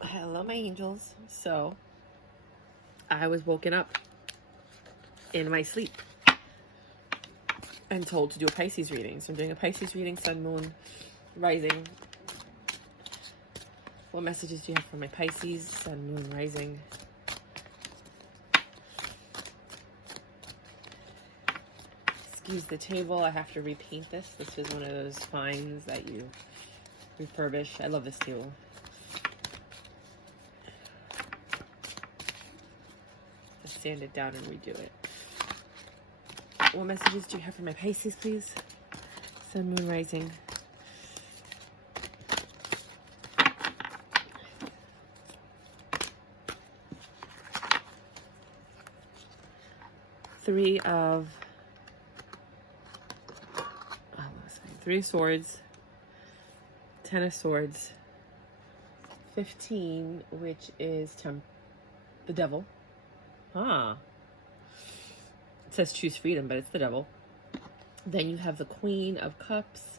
Hello, my angels. So, I was woken up in my sleep and told to do a Pisces reading. So I'm doing a Pisces reading, Sun, Moon, Rising. What messages do you have for my Pisces, Sun, Moon, Rising? Excuse the table. I have to repaint this. This is one of those finds that you refurbish. I love this table. Sand it down and redo it. What messages do you have for my Pisces, please? Sun, Moon, Rising. Three of Swords, 10 of Swords, 15, which is the Devil. Ah. It says choose freedom, but it's the Devil. Then you have the Queen of Cups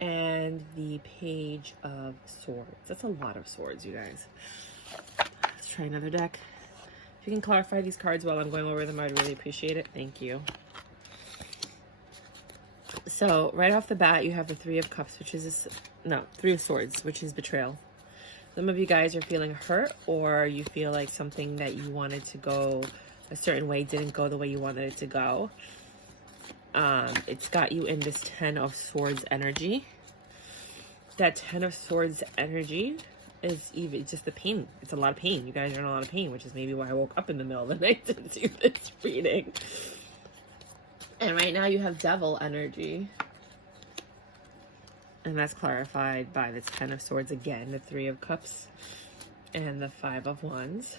and the Page of Swords. That's a lot of swords, you guys. Let's try another deck. If you can clarify these cards while I'm going over them, I'd really appreciate it. Thank you. So, right off the bat, you have the Three of Cups, which is, Three of Swords, which is betrayal. Some of you guys are feeling hurt, or you feel like something that you wanted to go a certain way didn't go the way you wanted it to go. It's got you in this 10 of Swords energy. That 10 of Swords energy is even just the pain. It's a lot of pain. You guys are in a lot of pain, which is maybe why I woke up in the middle of the night to do this reading. And right now you have Devil energy. And that's clarified by the 10 of Swords again, the 3 of Cups, and the 5 of Wands.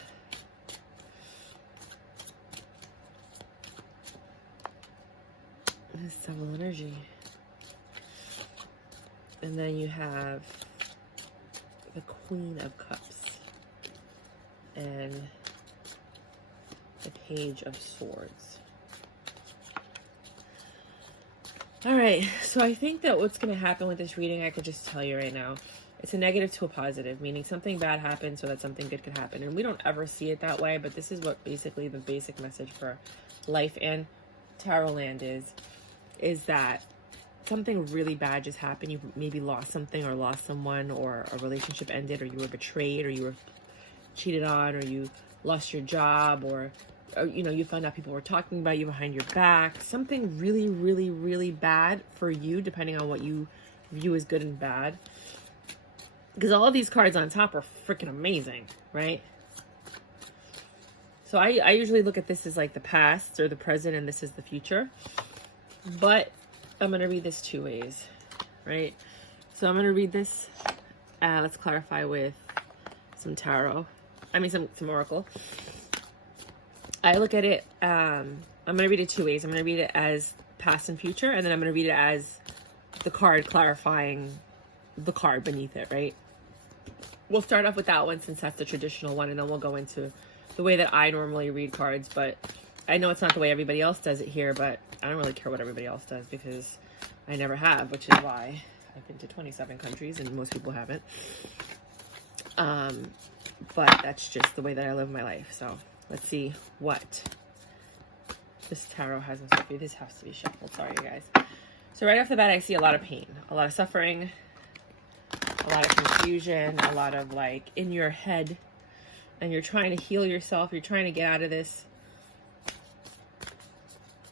This Devil energy. And then you have the Queen of Cups and the Page of Swords. All right, so I think that what's going to happen with this reading, I could just tell you right now, it's a negative to a positive, meaning something bad happened so that something good could happen. And we don't ever see it that way, but this is what basically the basic message for life and tarot land is that something really bad just happened. You maybe lost something or lost someone, or a relationship ended, or you were betrayed, or you were cheated on, or you lost your job, or you know, you found out people were talking about you behind your back. Something really, really, really bad for you, depending on what you view as good and bad. Because all of these cards on top are freaking amazing, right? So I usually look at this as like the past or the present, and this is the future. But I'm going to read this two ways, right? So I'm going to read this. Let's clarify with some tarot. Some oracle. I look at it, I'm going to read it two ways. I'm going to read it as past and future, and then I'm going to read it as the card clarifying the card beneath it, right? We'll start off with that one since that's the traditional one, and then we'll go into the way that I normally read cards. But I know it's not the way everybody else does it here, but I don't really care what everybody else does because I never have, which is why I've been to 27 countries and most people haven't. But that's just the way that I live my life, so... Let's see what this tarot has in store for you. This has to be shuffled. Sorry, you guys. So right off the bat, I see a lot of pain, a lot of suffering, a lot of confusion, a lot of like in your head, and you're trying to heal yourself. You're trying to get out of this,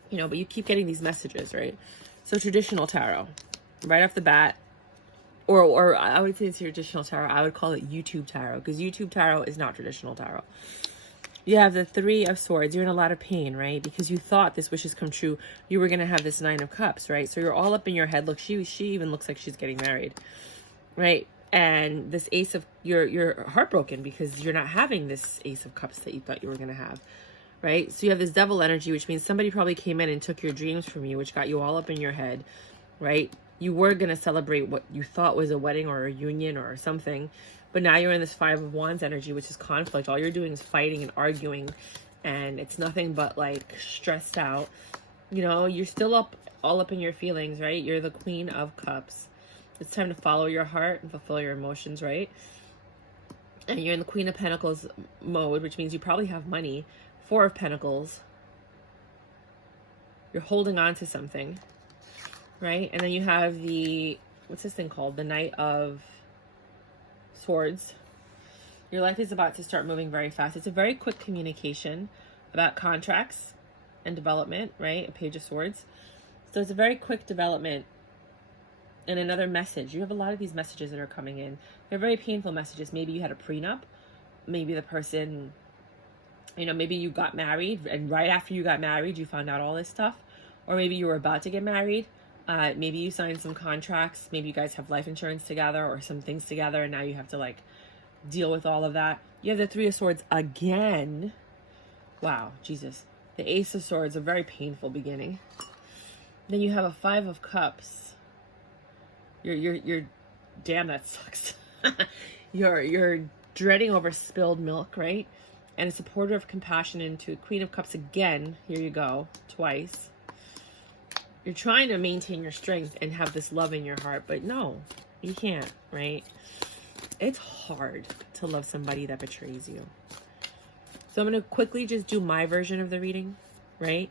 you know, but you keep getting these messages, right? So traditional tarot, right off the bat, or I would say it's traditional tarot. I would call it YouTube tarot, because YouTube tarot is not traditional tarot. You have the Three of Swords. You're in a lot of pain, right? Because you thought this wishes come true. You were going to have this Nine of Cups, right? So you're all up in your head. Look, she even looks like she's getting married, right? And this Ace of, you're heartbroken because you're not having this Ace of Cups that you thought you were going to have, right? So you have this Devil energy, which means somebody probably came in and took your dreams from you, which got you all up in your head, right? You were going to celebrate what you thought was a wedding or a union or something. But now you're in this Five of Wands energy, which is conflict. All you're doing is fighting and arguing, and it's nothing but like stressed out. You know, you're still all up in your feelings, right? You're the Queen of Cups. It's time to follow your heart and fulfill your emotions, right? And you're in the Queen of Pentacles mode, which means you probably have money. Four of Pentacles. You're holding on to something, right? And then you have the, what's this thing called? The Knight of Swords. Your life is about to start moving very fast. It's a very quick communication about contracts and development, right? A Page of Swords. So it's a very quick development and another message. You have a lot of these messages that are coming in. They're very painful messages. Maybe you had a prenup. Maybe the person, you know, maybe you got married and right after you got married, you found out all this stuff. Or maybe you were about to get married. Maybe you signed some contracts. Maybe you guys have life insurance together or some things together. And now you have to like deal with all of that. You have the Three of Swords again. Wow, Jesus. The Ace of Swords, a very painful beginning. Then you have a Five of Cups. You're damn, that sucks. you're dreading over spilled milk, right? And a supporter of compassion into Queen of Cups again. Here you go, twice. You're trying to maintain your strength and have this love in your heart, but no, you can't, right? It's hard to love somebody that betrays you. So I'm going to quickly just do my version of the reading, right?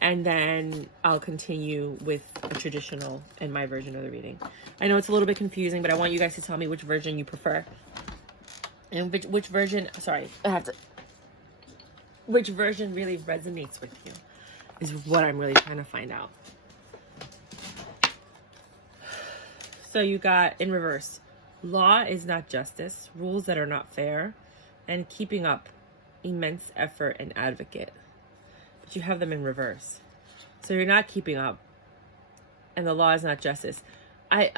And then I'll continue with a traditional and my version of the reading. I know it's a little bit confusing, but I want you guys to tell me which version you prefer. And which version, sorry, which version really resonates with you is what I'm really trying to find out. So you got in reverse, law is not justice, rules that are not fair, and keeping up, immense effort and advocate. But you have them in reverse. So you're not keeping up, and the law is not justice. I'm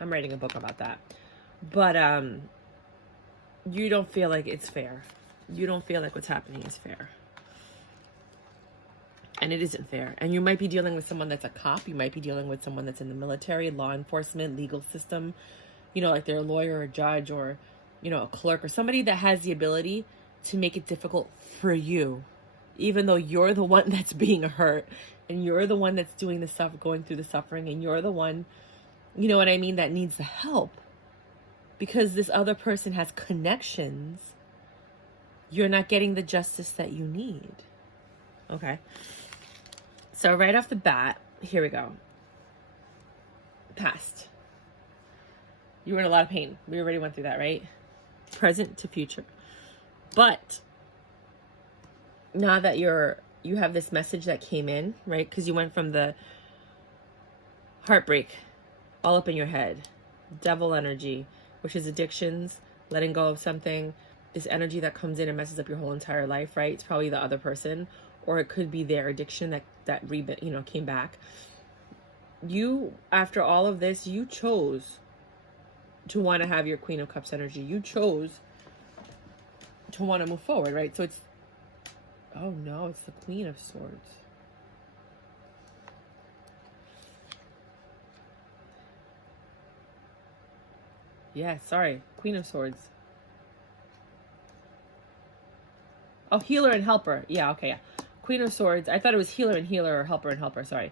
writing a book about that. But you don't feel like it's fair. You don't feel like what's happening is fair. And it isn't fair. And you might be dealing with someone that's a cop. You might be dealing with someone that's in the military, law enforcement, legal system. You know, like they're a lawyer or a judge or, you know, a clerk or somebody that has the ability to make it difficult for you. Even though you're the one that's being hurt and you're the one that's doing the stuff, going through the suffering, and you're the one, you know what I mean, that needs the help. Because this other person has connections, you're not getting the justice that you need. Okay. So right off the bat, here we go. Past. You were in a lot of pain. We already went through that, right? Present to future. But now that you have this message that came in, right? Because you went from the heartbreak all up in your head, devil energy, which is addictions, letting go of something, this energy that comes in and messes up your whole entire life, right? It's probably the other person, or it could be their addiction that came back. You, after all of this, you chose to want to have your Queen of Cups energy. You chose to want to move forward, right? So it's, oh no, it's the Queen of Swords. Yeah, sorry. Queen of Swords. Oh, healer and helper. Yeah, okay, yeah. Queen of Swords. I thought it was healer and healer or helper and helper. Sorry.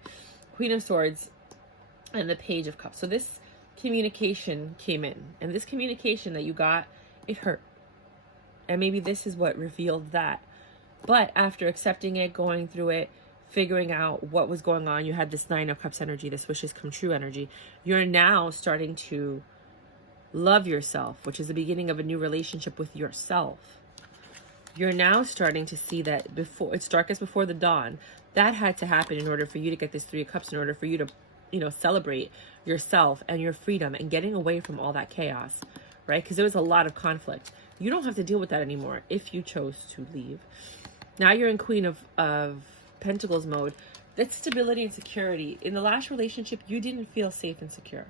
Queen of Swords and the Page of Cups. So this communication came in. And this communication that you got, it hurt. And maybe this is what revealed that. But after accepting it, going through it, figuring out what was going on, you had this Nine of Cups energy, this wishes come true energy. You're now starting to love yourself, which is the beginning of a new relationship with yourself. You're now starting to see that before it's darkest before the dawn, that had to happen in order for you to get this Three of Cups, in order for you to, you know, celebrate yourself and your freedom and getting away from all that chaos, right? Because there was a lot of conflict. You don't have to deal with that anymore if you chose to leave. Now you're in Queen of Pentacles mode. That's stability and security. In the last relationship, you didn't feel safe and secure.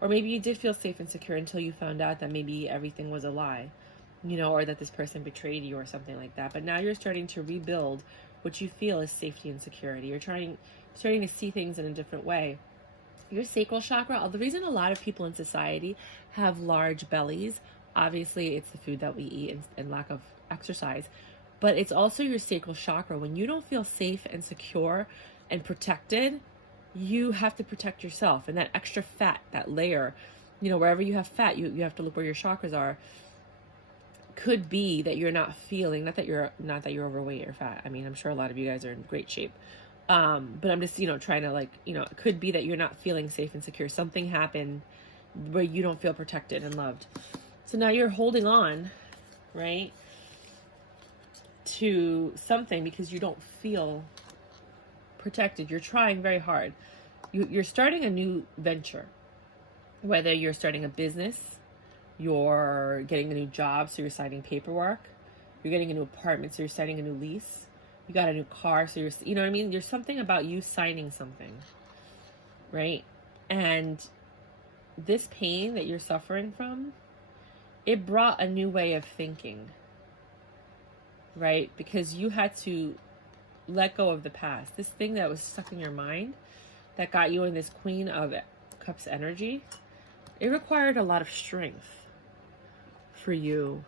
Or maybe you did feel safe and secure until you found out that maybe everything was a lie, you know, or that this person betrayed you or something like that. But now you're starting to rebuild what you feel is safety and security. You're starting to see things in a different way. Your sacral chakra, the reason a lot of people in society have large bellies, obviously it's the food that we eat and lack of exercise, but it's also your sacral chakra. When you don't feel safe and secure and protected, you have to protect yourself. And that extra fat, that layer, you know, wherever you have fat, you have to look where your chakras are. could be that you're not feeling, not that you're overweight or fat. I mean, I'm sure a lot of you guys are in great shape. But I'm just, trying to it could be that you're not feeling safe and secure. Something happened where you don't feel protected and loved. So now you're holding on, right, to something because you don't feel protected. You're trying very hard. You're starting a new venture, whether you're starting a business, you're getting a new job, so you're signing paperwork, you're getting a new apartment, so you're signing a new lease, you got a new car, so you're, you know what I mean? There's something about you signing something, right? And this pain that you're suffering from, it brought a new way of thinking, right? Because you had to let go of the past. This thing that was stuck in your mind that got you in this Queen of Cups energy, it required a lot of strength for you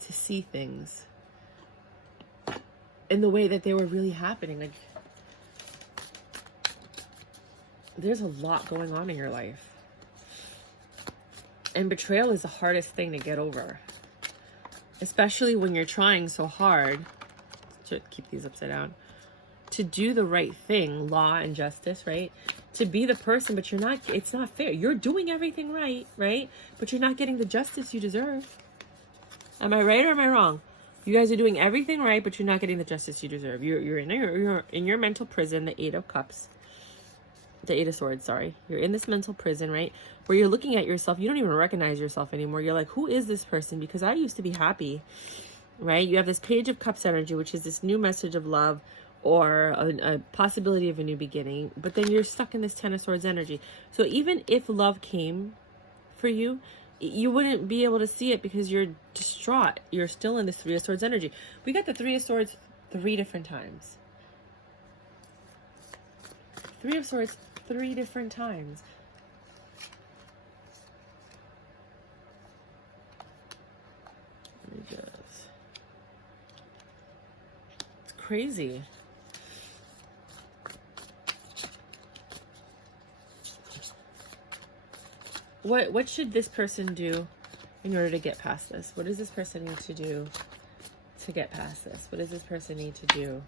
to see things in the way that they were really happening. Like, there's a lot going on in your life. And betrayal is the hardest thing to get over. Especially when you're trying so hard to keep these upside down, to do the right thing, law and justice, right? To be the person, but you're not, it's not fair. You're doing everything right, right? But you're not getting the justice you deserve. Am I right or am I wrong? You guys are doing everything right, but you're not getting the justice you deserve. You're in your mental prison, the Eight of Cups. The Eight of Swords, sorry. You're in this mental prison, right? Where you're looking at yourself. You don't even recognize yourself anymore. You're like, who is this person? Because I used to be happy, right? You have this Page of Cups energy, which is this new message of love or a possibility of a new beginning. But then you're stuck in this Ten of Swords energy. So even if love came for you, you wouldn't be able to see it because you're distraught. You're still in this Three of Swords energy. We got the Three of Swords 3 different times. Three of Swords 3 different times. Let me just... It's crazy. What should this person do in order to get past this? What does this person need to do to get past this? What does this person need to do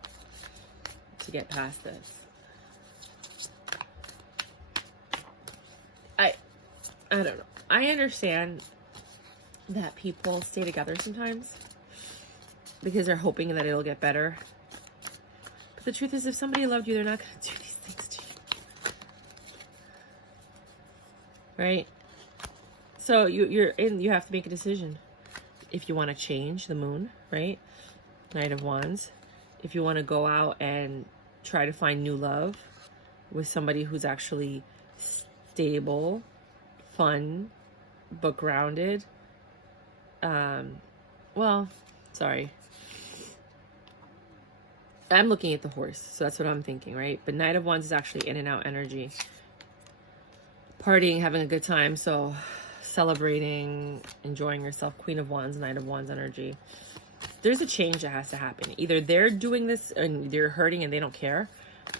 to get past this? I don't know. I understand that people stay together sometimes because they're hoping that it'll get better. But the truth is, if somebody loved you, they're not going to do these things to you. Right? So you have to make a decision. If you want to change the moon, right? Knight of Wands. If you want to go out and try to find new love with somebody who's actually stable, fun, but grounded. Well, sorry. I'm looking at the horse, so that's what I'm thinking, right? But Knight of Wands is actually in and out energy. Partying, having a good time, so celebrating, enjoying yourself. Queen of Wands, Knight of Wands energy. There's a change that has to happen. Either they're doing this and they're hurting and they don't care,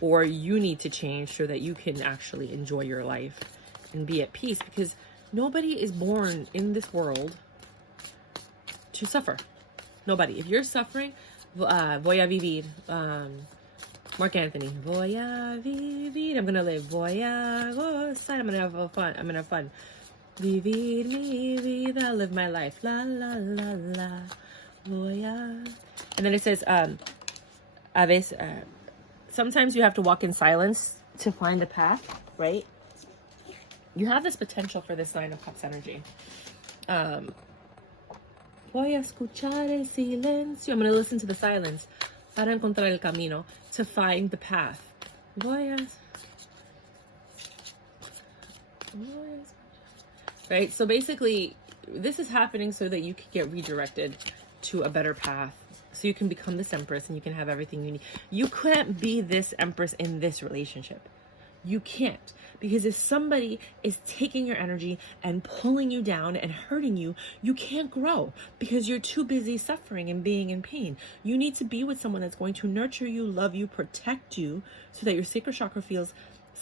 or you need to change so that you can actually enjoy your life and be at peace, because nobody is born in this world to suffer. Nobody. If you're suffering, voy a vivir. Mark Anthony. Voy a vivir. I'm gonna live. Voy a gozar. I'm gonna have fun. I'm gonna have fun. Vivir mi vida. Live my life. La la la la. Voy a. And then it says, a veces, sometimes you have to walk in silence to find a path, right? You have this potential for this Nine of Cups energy. Voy a escuchar el silencio. I'm going to listen to the silence para encontrar el camino, to find the path. Right? So basically, this is happening so that you can get redirected to a better path. So you can become this Empress and you can have everything you need. You can't be this Empress in this relationship. You can't. Because if somebody is taking your energy and pulling you down and hurting you, you can't grow because you're too busy suffering and being in pain. You need to be with someone that's going to nurture you, love you, protect you, so that your sacral chakra feels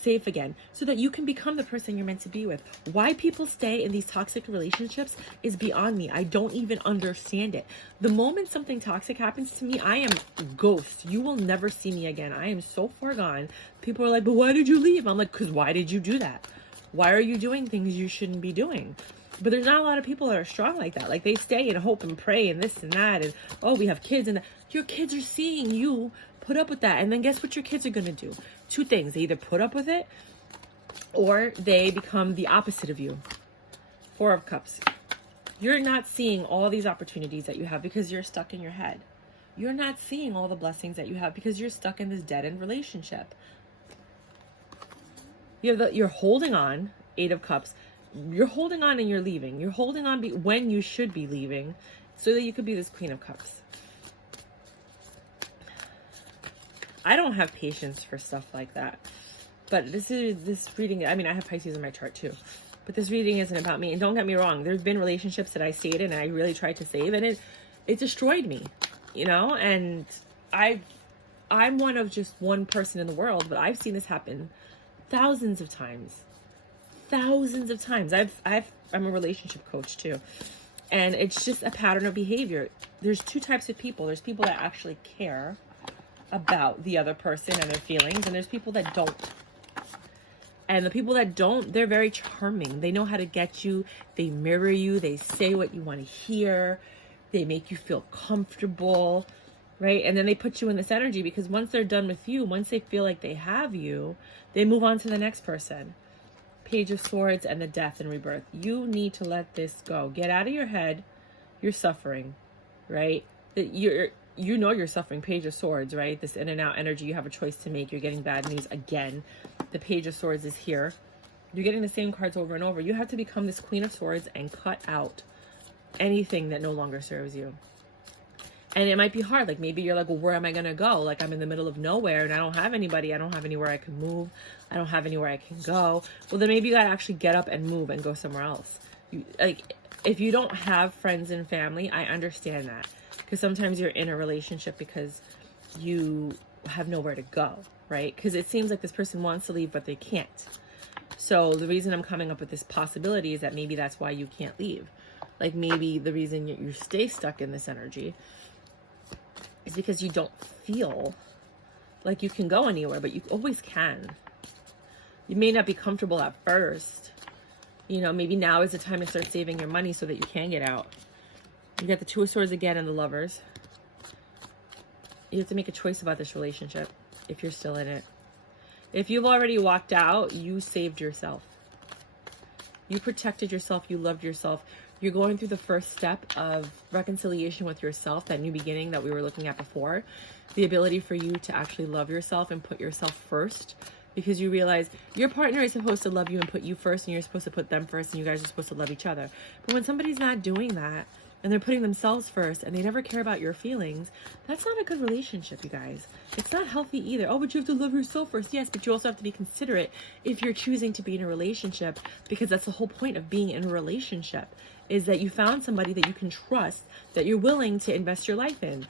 safe again, so that you can become the person you're meant to be with. Why people stay in these toxic relationships is beyond me. I don't even understand it. The moment something toxic happens to me, I am ghost. You will never see me again. I am so far gone. People are like, but why did you leave? I'm like, because why did you do that? Why are you doing things you shouldn't be doing? But there's not a lot of people that are strong like that. Like, they stay and hope and pray and this and that, and oh, we have kids, and that. Your kids are seeing you put up with that, and then guess what your kids are going to do? Two things. They either put up with it, or they become the opposite of you. Four of Cups. You're not seeing all these opportunities that you have because you're stuck in your head. You're not seeing all the blessings that you have because you're stuck in this dead-end relationship. You're holding on, Eight of Cups. You're holding on and you're leaving. You're holding on when you should be leaving so that you could be this Queen of Cups. I don't have patience for stuff like that. But this reading, I mean, I have Pisces in my chart too. But this reading isn't about me. And don't get me wrong, there's been relationships that I stayed in and I really tried to save, and it destroyed me, you know? And I'm one of just one person in the world, but I've seen this happen thousands of times. Thousands of times. I'm a relationship coach too. And it's just a pattern of behavior. There's two types of people. There's people that actually care about the other person and their feelings, and there's people that don't. And the people that don't, they're very charming. They know how to get you. They mirror you. They say what you want to hear. They make you feel comfortable, right? And then they put you in this energy because once they're done with you, once they feel like they have you, they move on to the next person. Page of Swords and the Death and Rebirth. You need to let this go. Get out of your head. You're suffering, right? You know you're suffering. Page of Swords, right? This in and out energy. You have a choice to make. You're getting bad news again. The Page of Swords is here. You're getting the same cards over and over. You have to become this Queen of Swords and cut out anything that no longer serves you. And it might be hard. Like, maybe you're like, well, where am I going to go? Like, I'm in the middle of nowhere and I don't have anybody. I don't have anywhere I can move. I don't have anywhere I can go. Well, then maybe you got to actually get up and move and go somewhere else. If you don't have friends and family, I understand that. Because sometimes you're in a relationship because you have nowhere to go, right? Because it seems like this person wants to leave, but they can't. So the reason I'm coming up with this possibility is that maybe that's why you can't leave. Like, maybe the reason you stay stuck in this energy is because you don't feel like you can go anywhere, but you always can. You may not be comfortable at first. You know, maybe now is the time to start saving your money so that you can get out. You got the Two of Swords again and the Lovers. You have to make a choice about this relationship if you're still in it. If you've already walked out, you saved yourself. You protected yourself. You loved yourself. You're going through the first step of reconciliation with yourself, that new beginning that we were looking at before. The ability for you to actually love yourself and put yourself first, because you realize your partner is supposed to love you and put you first, and you're supposed to put them first, and you guys are supposed to love each other. But when somebody's not doing that, and they're putting themselves first, and they never care about your feelings, that's not a good relationship, you guys. It's not healthy either. Oh, but you have to love yourself first. Yes, but you also have to be considerate if you're choosing to be in a relationship, because that's the whole point of being in a relationship, is that you found somebody that you can trust, that you're willing to invest your life in.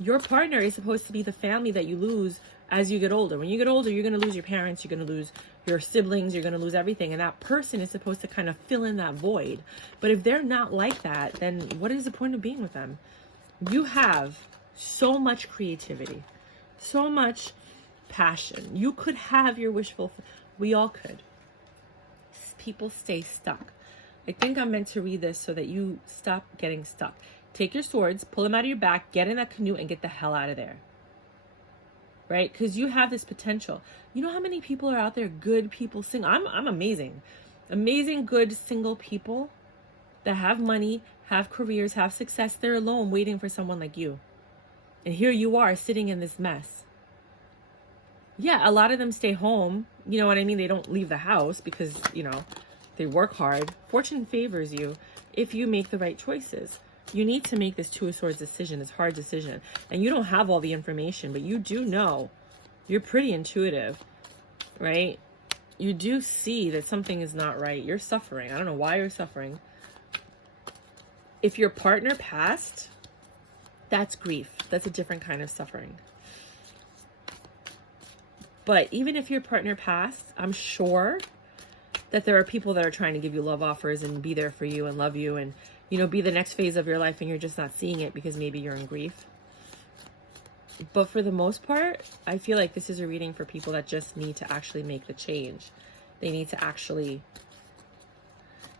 Your partner is supposed to be the family that you lose as you get older. When you get older, you're going to lose your parents, you're going to lose your siblings, you're going to lose everything. And that person is supposed to kind of fill in that void. But if they're not like that, then what is the point of being with them? You have so much creativity, so much passion. You could have your wishful, we all could. People stay stuck. I think I'm meant to read this so that you stop getting stuck. Take your swords, pull them out of your back, get in that canoe and get the hell out of there. Right? Because you have this potential. You know how many people are out there, good people, single? I'm amazing. Amazing, good, single people that have money, have careers, have success. They're alone waiting for someone like you. And here you are sitting in this mess. Yeah, a lot of them stay home. You know what I mean? They don't leave the house because, you know, they work hard. Fortune favors you if you make the right choices. You need to make this Two of Swords decision, this hard decision. And you don't have all the information, but you do know. You're pretty intuitive, right? You do see that something is not right. You're suffering. I don't know why you're suffering. If your partner passed, that's grief. That's a different kind of suffering. But even if your partner passed, I'm sure that there are people that are trying to give you love offers and be there for you and love you and, you know, be the next phase of your life, and you're just not seeing it because maybe you're in grief. But for the most part, I feel like this is a reading for people that just need to actually make the change. They need to actually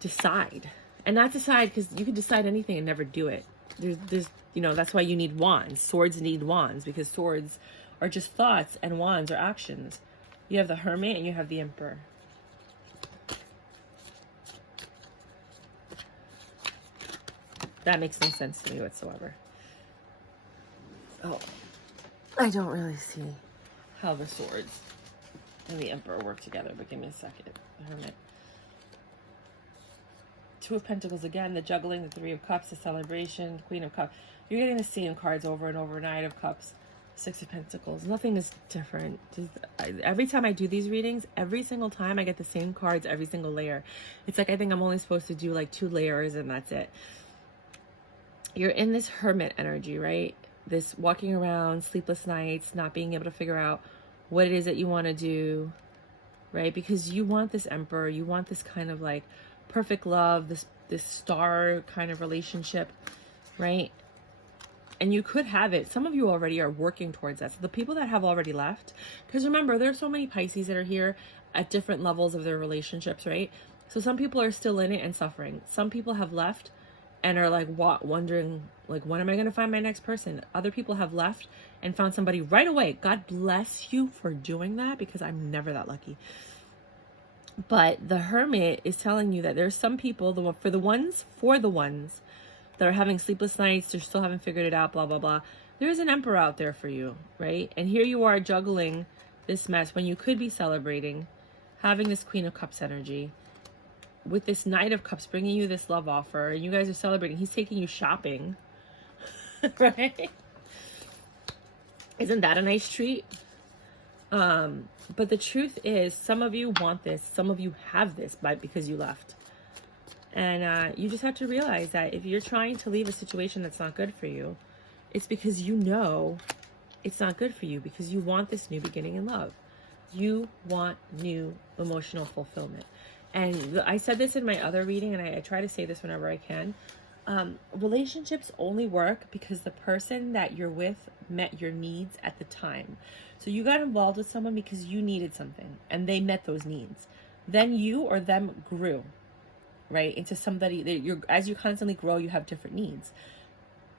decide. And not decide, because you can decide anything and never do it. There's, you know, that's why you need wands. Swords need wands, because swords are just thoughts and wands are actions. You have the Hermit and you have the Emperor. That makes no sense to me whatsoever. Oh, I don't really see how the swords and the Emperor work together, but give me a second. The Hermit. Two of Pentacles again, the juggling, the Three of Cups, the celebration, Queen of Cups. You're getting the same cards over and over. Knight of Cups, Six of Pentacles. Nothing is different. Every time I do these readings, every single time I get the same cards, every single layer. It's like I think I'm only supposed to do like 2 layers and that's it. You're in this Hermit energy, right? This walking around, sleepless nights, not being able to figure out what it is that you want to do, right? Because you want this Emperor, you want this kind of like perfect love, this star kind of relationship, right? And you could have it. Some of you already are working towards that. So the people that have already left, because remember, there's so many Pisces that are here at different levels of their relationships, right? So some people are still in it and suffering. Some people have left and are like wondering, like, when am I going to find my next person? Other people have left and found somebody right away. God bless you for doing that, because I'm never that lucky. But the Hermit is telling you that there's some people, for the ones that are having sleepless nights, they still haven't figured it out, blah, blah, blah. There's an Emperor out there for you, right? And here you are juggling this mess when you could be celebrating, having this Queen of Cups energy, with this Knight of Cups bringing you this love offer, and you guys are celebrating. He's taking you shopping, right? Isn't that a nice treat? But the truth is, some of you want this, some of you have this because you left. And you just have to realize that if you're trying to leave a situation that's not good for you, it's because you know it's not good for you, because you want this new beginning in love. You want new emotional fulfillment. And I said this in my other reading, and I try to say this whenever I can. Relationships only work because the person that you're with met your needs at the time. So you got involved with someone because you needed something, and they met those needs. Then you or them grew, right, into somebody that as you constantly grow, you have different needs.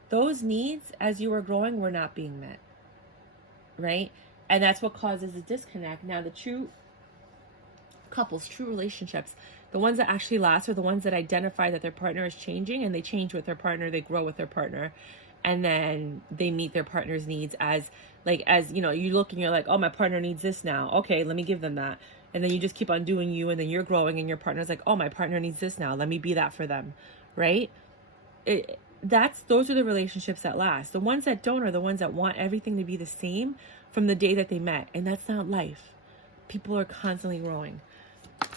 Those needs, as you were growing, were not being met, right? And that's what causes a disconnect. Now, the true couples, true relationships, the ones that actually last are the ones that identify that their partner is changing, and they change with their partner, they grow with their partner, and then they meet their partner's needs as you know, you look and you're like, oh, my partner needs this now. Okay, let me give them that. And then you just keep on doing you, and then you're growing, and your partner's like, oh, my partner needs this now. Let me be that for them, right? Those are the relationships that last. The ones that don't are the ones that want everything to be the same from the day that they met, and that's not life. People are constantly growing.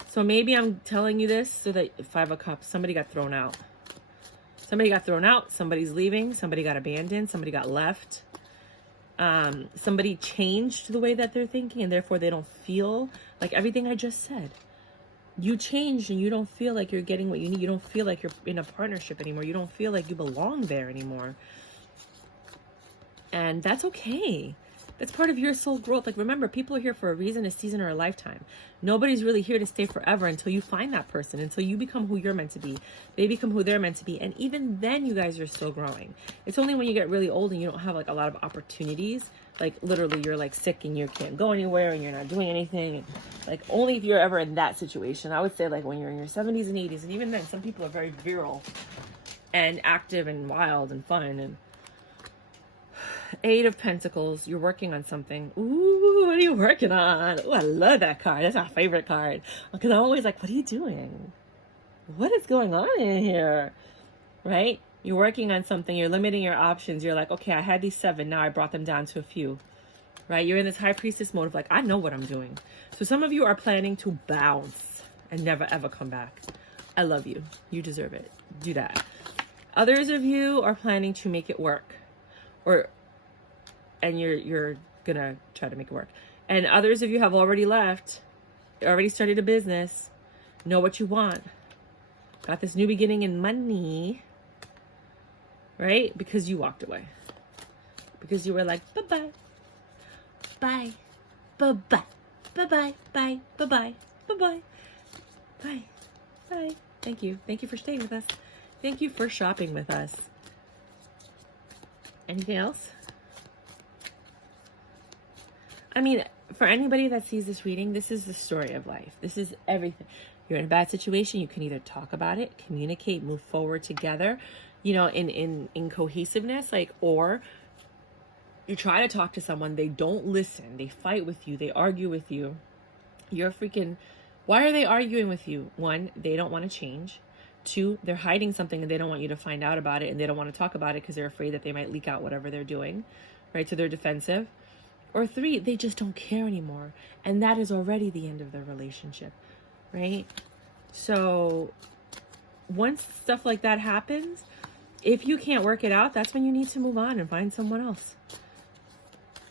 So maybe I'm telling you this so that 5 of Cups, somebody got thrown out. Somebody got thrown out. Somebody's leaving. Somebody got abandoned. Somebody got left. Somebody changed the way that they're thinking, and therefore they don't feel like everything I just said. You changed and you don't feel like you're getting what you need. You don't feel like you're in a partnership anymore. You don't feel like you belong there anymore. And that's okay. That's part of your soul growth. Like, remember, people are here for a reason, a season, or a lifetime. Nobody's really here to stay forever until you find that person, until you become who you're meant to be. They become who they're meant to be. And even then, you guys are still growing. It's only when you get really old and you don't have like a lot of opportunities, like literally you're like sick and you can't go anywhere and you're not doing anything. And, like, only if you're ever in that situation. I would say like when you're in your 70s and 80s, and even then, some people are very virile and active and wild and fun. And 8 of Pentacles, you're working on something. Ooh, what are you working on? Ooh, I love that card. That's my favorite card. Because I'm always like, what are you doing? What is going on in here? Right? You're working on something. You're limiting your options. You're like, okay, I had these 7. Now I brought them down to a few. Right? You're in this High Priestess mode of like, I know what I'm doing. So some of you are planning to bounce and never ever come back. I love you. You deserve it. Do that. Others of you are planning to make it work. And you're gonna try to make it work. And others of you have already left, already started a business, know what you want. Got this new beginning in money, right? Because you walked away. Because you were like, bye-bye, bye, bye-bye, bye-bye, bye, bye-bye, bye-bye, bye, bye. Thank you. Thank you for staying with us. Thank you for shopping with us. Anything else? I mean, for anybody that sees this reading, this is the story of life. This is everything. You're in a bad situation, you can either talk about it, communicate, move forward together, you know, in cohesiveness, like, or you try to talk to someone, they don't listen, they fight with you, they argue with you. You're freaking, why are they arguing with you? One, they don't want to change. Two, they're hiding something and they don't want you to find out about it, and they don't want to talk about it because they're afraid that they might leak out whatever they're doing, right? So they're defensive. Or three, they just don't care anymore. And that is already the end of their relationship, right? So once stuff like that happens, if you can't work it out, that's when you need to move on and find someone else.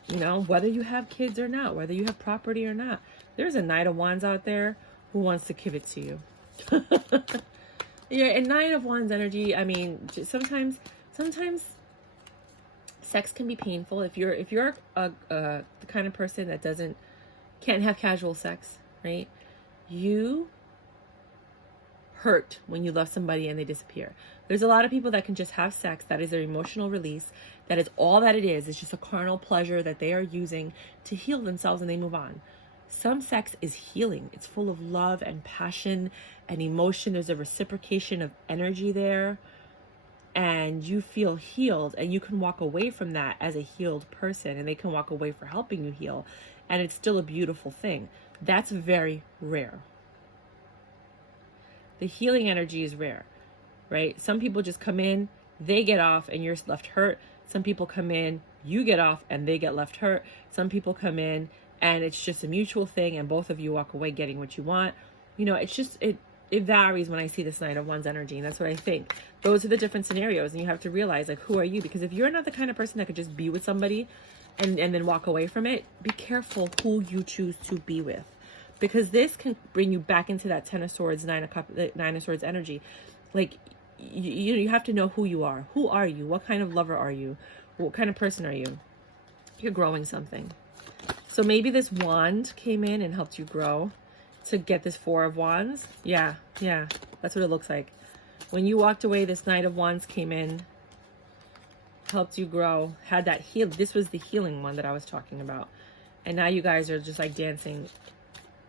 You know, whether you have kids or not, whether you have property or not. There's a Knight of Wands out there who wants to give it to you. Yeah, and Knight of Wands energy, I mean, sometimes sex can be painful. If you're the kind of person that can't have casual sex, right? You hurt when you love somebody and they disappear. There's a lot of people that can just have sex. That is their emotional release. That is all that it is. It's just a carnal pleasure that they are using to heal themselves, and they move on. Some sex is healing. It's full of love and passion and emotion. There's a reciprocation of energy there. And you feel healed, and you can walk away from that as a healed person, and they can walk away for helping you heal, and it's still a beautiful thing. That's very rare. The healing energy is rare, right? Some people just come in, they get off, and you're left hurt. Some people come in, you get off, and they get left hurt. Some people come in, and it's just a mutual thing, and both of you walk away getting what you want. You know, it's just, it varies when I see this Knight of Wands energy, and that's what I think. Those are the different scenarios, and you have to realize, like, who are you? Because if you're not the kind of person that could just be with somebody and then walk away from it, be careful who you choose to be with. Because this can bring you back into that Ten of Swords, Nine of Swords energy. Like, you have to know who you are. Who are you? What kind of lover are you? What kind of person are you? You're growing something. So maybe this wand came in and helped you grow to get this Four of Wands. Yeah, that's what it looks like. When you walked away, this Knight of Wands came in, helped you grow, had that heal. This was the healing one that I was talking about. And now you guys are just like dancing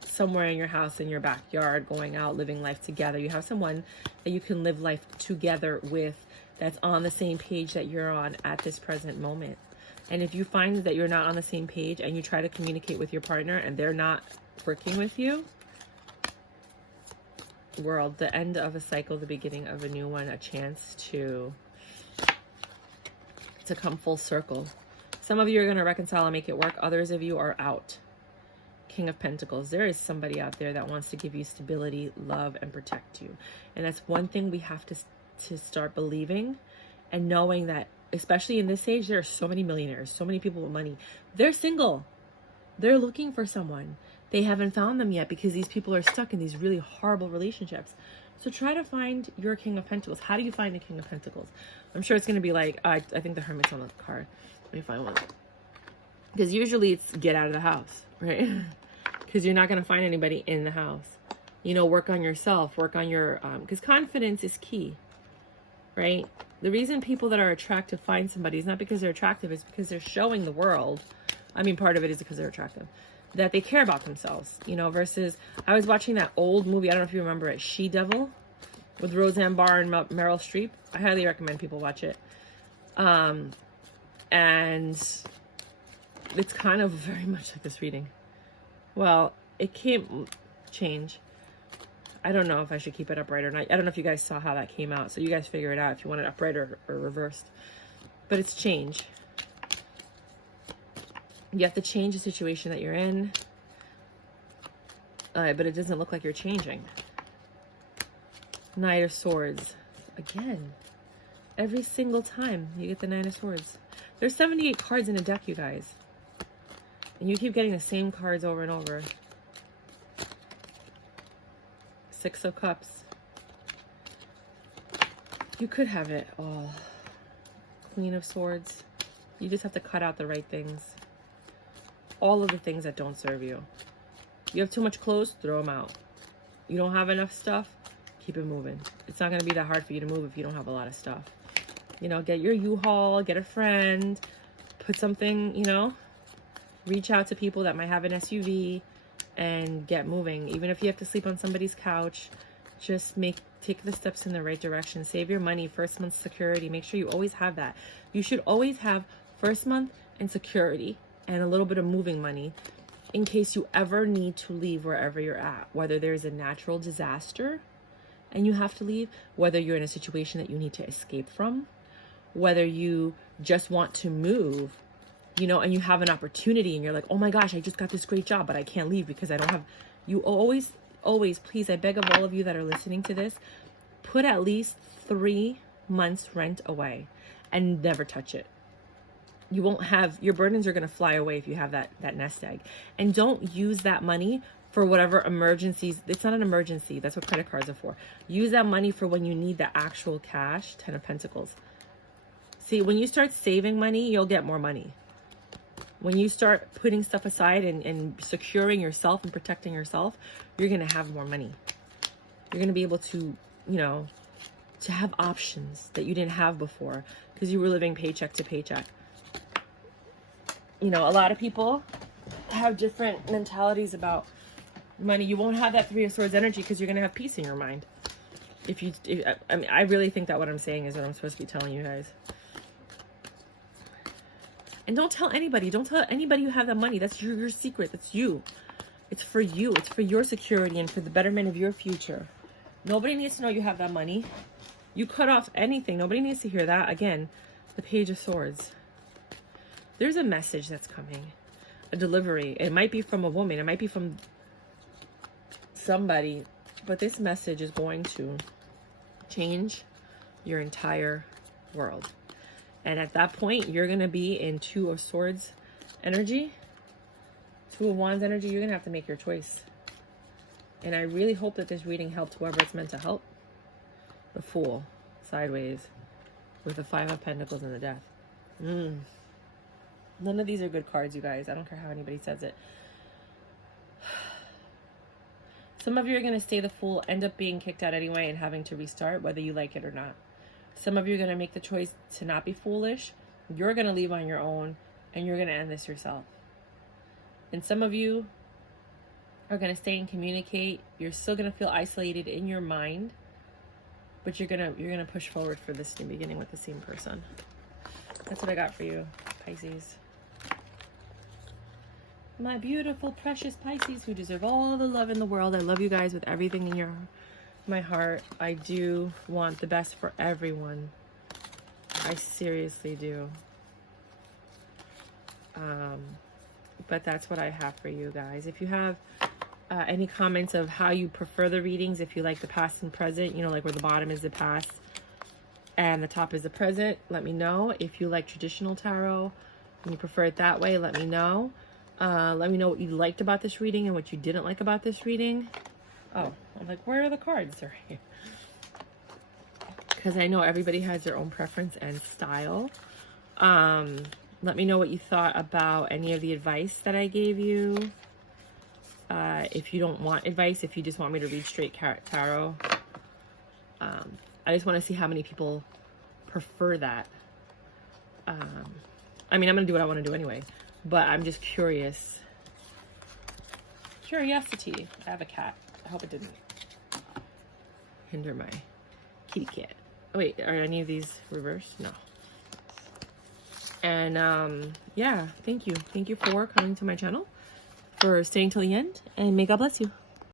somewhere in your house, in your backyard, going out, living life together. You have someone that you can live life together with that's on the same page that you're on at this present moment. And if you find that you're not on the same page and you try to communicate with your partner and they're not working with you, world, the end of a cycle, the beginning of a new one, a chance to come full circle. Some of you are going to reconcile and make it work. Others of you are out. King of Pentacles. There is somebody out there that wants to give you stability, love, and protect you. And that's one thing we have to start believing and knowing, that especially in this age, there are so many millionaires, so many people with money. They're single. They're looking for someone. They haven't found them yet because these people are stuck in these really horrible relationships. So try to find your King of Pentacles. How do you find a King of Pentacles? I'm sure it's going to be like, I think the Hermit's on the card. Let me find one. Because usually it's get out of the house, right? Because you're not going to find anybody in the house. You know, work on yourself, work on your, because confidence is key, right? The reason people that are attractive find somebody is not because they're attractive, it's because they're showing the world. I mean, part of it is because they're attractive, that they care about themselves, you know, versus, I was watching that old movie, I don't know if you remember it, She-Devil, with Roseanne Barr and Meryl Streep. I highly recommend people watch it. And it's kind of very much like this reading. Well, it can't change. I don't know if I should keep it upright or not. I don't know if you guys saw how that came out. So you guys figure it out if you want it upright or reversed. But it's change. You have to change the situation that you're in. But it doesn't look like you're changing. Knight of Swords. Again. Every single time you get the Nine of Swords. There's 78 cards in a deck, you guys. And you keep getting the same cards over and over. Six of Cups. You could have it all. Queen of Swords. You just have to cut out the right things. All of the things that don't serve you. You have too much clothes, throw them out. You don't have enough stuff, keep it moving. It's not going to be that hard for you to move if you don't have a lot of stuff. You know, get your U-Haul, get a friend, put something, you know, reach out to people that might have an SUV and get moving. Even if you have to sleep on somebody's couch, just take the steps in the right direction. Save your money, first month's security. Make sure you always have that. You should always have first month and security and a little bit of moving money in case you ever need to leave wherever you're at, whether there's a natural disaster and you have to leave, whether you're in a situation that you need to escape from, whether you just want to move, you know, and you have an opportunity and you're like, oh my gosh, I just got this great job, but I can't leave because I don't have, you always, please, I beg of all of you that are listening to this, put at least 3 months rent away and never touch it. You won't have, your burdens are going to fly away if you have that nest egg. And don't use that money for whatever emergencies. It's not an emergency. That's what credit cards are for. Use that money for when you need the actual cash. 10 of Pentacles. See, when you start saving money, you'll get more money. When you start putting stuff aside and securing yourself and protecting yourself, you're going to have more money. You're going to be able to, you know, to have options that you didn't have before because you were living paycheck to paycheck. You know, a lot of people have different mentalities about money. You won't have that 3 of Swords energy because you're going to have peace in your mind. I mean, I really think that what I'm saying is what I'm supposed to be telling you guys. And don't tell anybody. Don't tell anybody you have that money. That's your secret. That's you. It's for you. It's for your security and for the betterment of your future. Nobody needs to know you have that money. You cut off anything. Nobody needs to hear that. Again, the Page of Swords. There's a message that's coming. A delivery. It might be from a woman. It might be from somebody. But this message is going to change your entire world. And at that point, you're going to be in 2 of Swords energy. 2 of Wands energy. You're going to have to make your choice. And I really hope that this reading helped whoever it's meant to help. The Fool. Sideways. With the 5 of Pentacles and the Death. None of these are good cards, you guys. I don't care how anybody says it. Some of you are going to stay the Fool, end up being kicked out anyway and having to restart, whether you like it or not. Some of you are going to make the choice to not be foolish. You're going to leave on your own, and you're going to end this yourself. And some of you are going to stay and communicate. You're still going to feel isolated in your mind, but you're going to push forward for this new beginning with the same person. That's what I got for you, Pisces. My beautiful, precious Pisces who deserve all the love in the world. I love you guys with everything in my heart. I do want the best for everyone. I seriously do. But that's what I have for you guys. If you have any comments of how you prefer the readings, if you like the past and present, you know, like where the bottom is the past and the top is the present, let me know. If you like traditional tarot and you prefer it that way, let me know. Let me know what you liked about this reading and what you didn't like about this reading. Oh, I'm like, where are the cards? They're right here. Because I know everybody has their own preference and style. Let me know what you thought about any of the advice that I gave you. If you don't want advice, if you just want me to read straight tarot. I just want to see how many people prefer that. I mean, I'm going to do what I want to do anyway. But I'm just curious. Curiosity. I have a cat. I hope it didn't hinder my kitty cat. Oh, wait, are any of these reversed? No. And yeah, thank you. Thank you for coming to my channel, for staying till the end, and may God bless you.